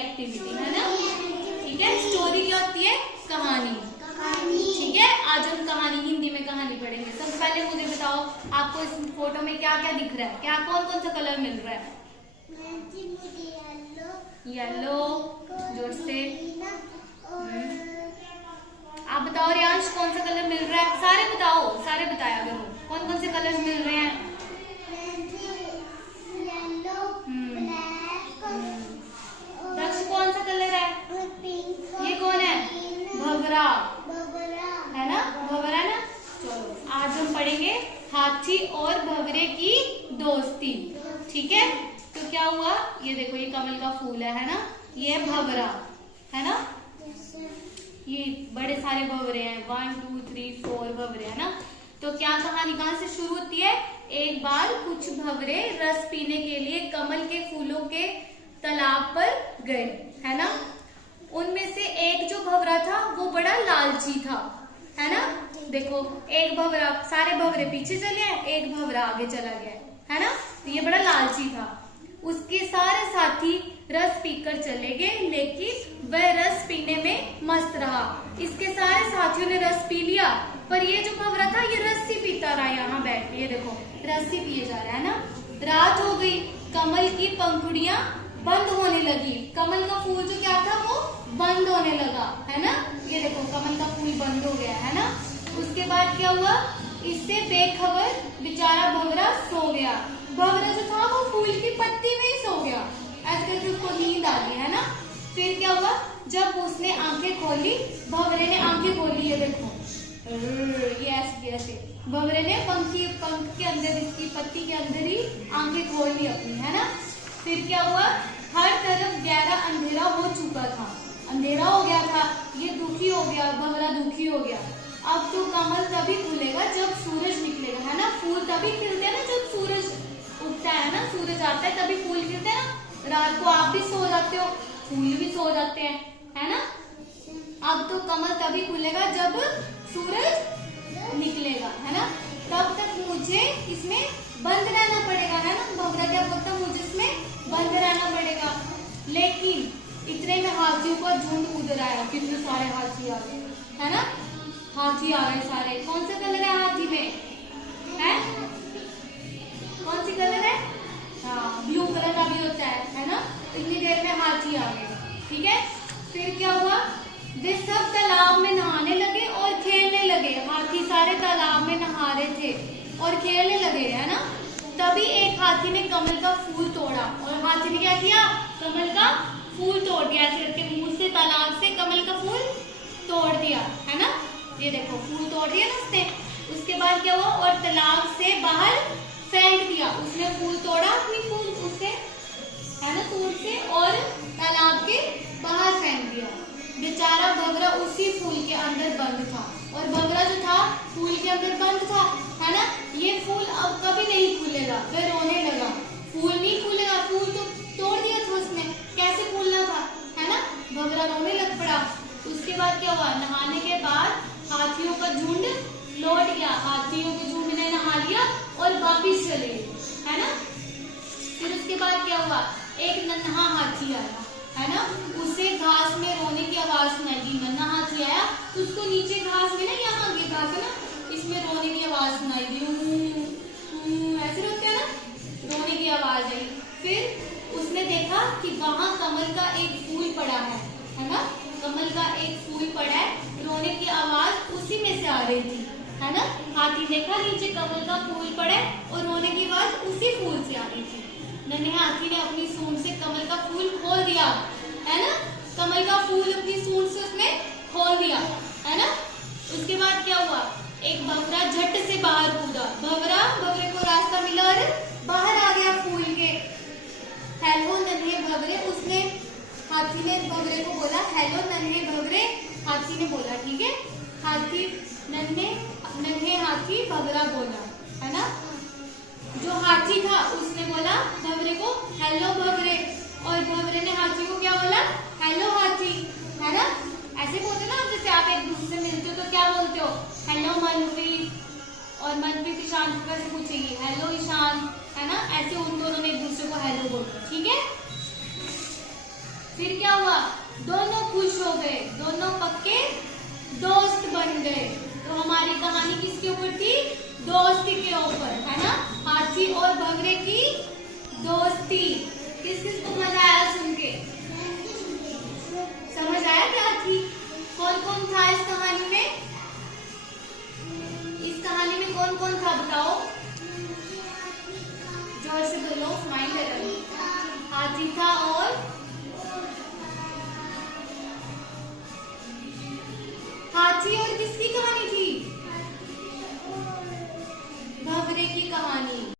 Activity, है ना। ठीक है, स्टोरी क्या होती है? कहानी। ठीक है, आज हम कहानी, हिंदी में कहानी पढ़ेंगे। सबसे पहले मुझे बताओ, आपको इस फोटो में क्या क्या दिख रहा है? क्या कौन कौन सा कलर मिल रहा है? येलो, जोर से। आप बताओ रियांश, कौन सा कलर मिल रहा है? सारे बताओ, सारे बताया करो, कौन कौन से कलर मिल रहे हैं? दक्ष, कौन सा कलर है? ये कौन है? भंवरा, है ना, भंवरा ना। चलो, आज हम पढ़ेंगे हाथी और भंवरे की दोस्ती। ठीक है, तो क्या हुआ? ये देखो, ये कमल का फूल है ना, ये भंवरा है ना। ये बड़े सारे भंवरे हैं, 1 2 3 4 भंवरे है ना। तो क्या कहानी कहां से शुरू होती है? एक बार कुछ भंवरे रस पीने के लिए कमल के फूलों के तालाब पर गए, है ना। उनमें से एक जो भंवरा था वो बड़ा लालची था, है ना। देखो, एक भंवरा, सारे भंवरे पीछे चले हैं, एक भंवरा आगे चला गया, है ना। तो ये बड़ा लालची था। उसके सारे साथी रस पीकर चले गए, लेकिन वह रस पीने में मस्त रहा। इसके सारे साथियों ने रस पी लिया, पर ये जो भंवरा था ये रस्सी पीता रहा यहाँ बैठ के। ये देखो, रस्सी पिए जा रहा है ना। रात हो गई, कमल की पंखुड़ियां बंद होने लगी। कमल का फूल जो क्या था वो बंद होने लगा, है ना। ये देखो, कमल का फूल बंद हो गया, है ना। उसके बाद क्या हुआ? इससे बेखबर बेचारा भंवरा सो गया। भंवरा जो था वो फूल की पत्ती में ही सो गया। ऐसे करके उसको नींद आ गई, है ना। फिर क्या हुआ? जब उसने आंखें खोली, भंवरे ने आंखें खोली, ये देखो, ये ऐसे भंवरे ने पंख के अंदर, इसकी पत्ती के अंदर ही आंखें खोल ली अपनी, है ना। फिर क्या हुआ? हर तरफ गहरा अंधेरा हो चुका था, अंधेरा हो गया था। ये दुखी हो गया, भंवरा दुखी हो गया। अब तो कमल तभी खुलेगा जब सूरज निकलेगा, है ना। फूल तभी खिलते हैं ना जब सूरज उगता है ना, सूरज आता है तभी फूल खिलते हैं ना। रात को आप भी सो जाते हो, फूल भी सो जाते हैं, है ना। अब तो कमल तभी खुलेगा जब सूरज निकलेगा, है ना। तब तक मुझे इसमें बंद रहना पड़ेगा, है ना। भंवरा क्या बोलता? मुझे इसमें बंद रहना पड़ेगा। लेकिन इतने में हाथियों का झुंड उधर आया। कितने सारे हाथी आ गए, है ना। हाथी आ रहे सारे। कौन सा कलर है हाथी में? है कौन सी कलर है? हाँ, ब्लू कलर का भी होता है ना। इतनी देर में हाथी आ गए, ठीक है। फिर क्या हुआ? वे सब तालाब में नहाने लगे और खेलने लगे। हाथी सारे तालाब में नहा रहे थे और खेलने लगे, है ना। तभी एक हाथी ने कमल का फूल तोड़ा। और हाथी ने क्या किया? कमल का फूल तोड़ दिया। ऐसे करके मुंह से, तालाब से कमल का फूल तोड़ दिया, है ना। ये देखो, फूल तोड़ दिया ना उसने। उसके बाद क्या हुआ? और तालाब से बाहर फेंक दिया। उसने फूल तोड़ा, अपनी फूल उससे, है ना, सूंड से, और तालाब के बाहर फेंक दिया। बेचारा भंवरा उसी फूल के अंदर बंद था। और भंवरा जो था फूल के अंदर बंद था, है ना। ये फूल अब कभी नहीं खुलेगा। वह रोने लगा। फूल नहीं खुलेगा, फूल तो तोड़ दिया था उसने, कैसे खुलना था, है ना। भंवरा रोने लग पड़ा। उसके बाद क्या हुआ? नहाने के बाद हाथियों का झुंड लौट गया। हाथियों के झुंड ने नहा लिया और वापिस चले गए, है ना। फिर उसके बाद क्या हुआ? एक नन्हा हाथी आया, है ना। उसे घास में रोने की आवाज सुनाई दी। नन्हा हाथी आया तो उसको नीचे घास में ना, यहाँ आगे घास है ना, इसमें रोने की आवाज सुनाई दी। ऐसे रोते हैं ना, रोने की आवाज आई। फिर उसने देखा कि वहां कमल का एक फूल पड़ा है ना। कमल का एक फूल पड़ा है। रोने की आवाज उसी में से आ रही थी, है ना। हाथी देखा नीचे कमल का फूल पड़ा है और रोने की आवाज उसी फूल से आ रही थी। नन्हे हाथी ने अपनी सूंड से कमल का फूल खोल दिया, है ना। कमल का फूल अपनी सूंड से उसने खोल दिया, है ना। उसके बाद क्या हुआ? एक भंवरा झट से बाहर कूदा। भंवरे को रास्ता मिला और बाहर आ गया फूल के। हेलो नन्हे भंवरे, उसने, हाथी ने भंवरे को बोला, हेलो नन्हे भंवरे। हाथी ने बोला, ठीक है। हाथी नन्हे हाथी भंवरा बोला, है ना। जो हाथी था उसने बोला भंवरे को, हेलो भंवरे। और भंवरे ने हाथी को क्या बोला? हेलो हाथी, है ना। ऐसे बोलते ना, जैसे आप एक दूसरे से मिलते हो तो क्या बोलते हो? हेलो मनप्रीत, और मनप्रीत ईशान को कैसे पूछेगी? हेलो ईशान, है ना। ऐसे उन दोनों ने एक दूसरे को हेलो बोला, ठीक है। फिर क्या गए। तो हमारी कहानी किसके ऊपर थी? दोस्ती के ऊपर, है ना। हाथी और भवरे की दोस्ती। किस किस को मजा आया सुन के? समझ आया क्या थी? कौन कौन था इस कहानी में? इस कहानी में कौन कौन था बताओ? जोर से बोलो, स्माइल करो। हाथी था और हाथी और किसकी कहानी थी? भवरे की कहानी।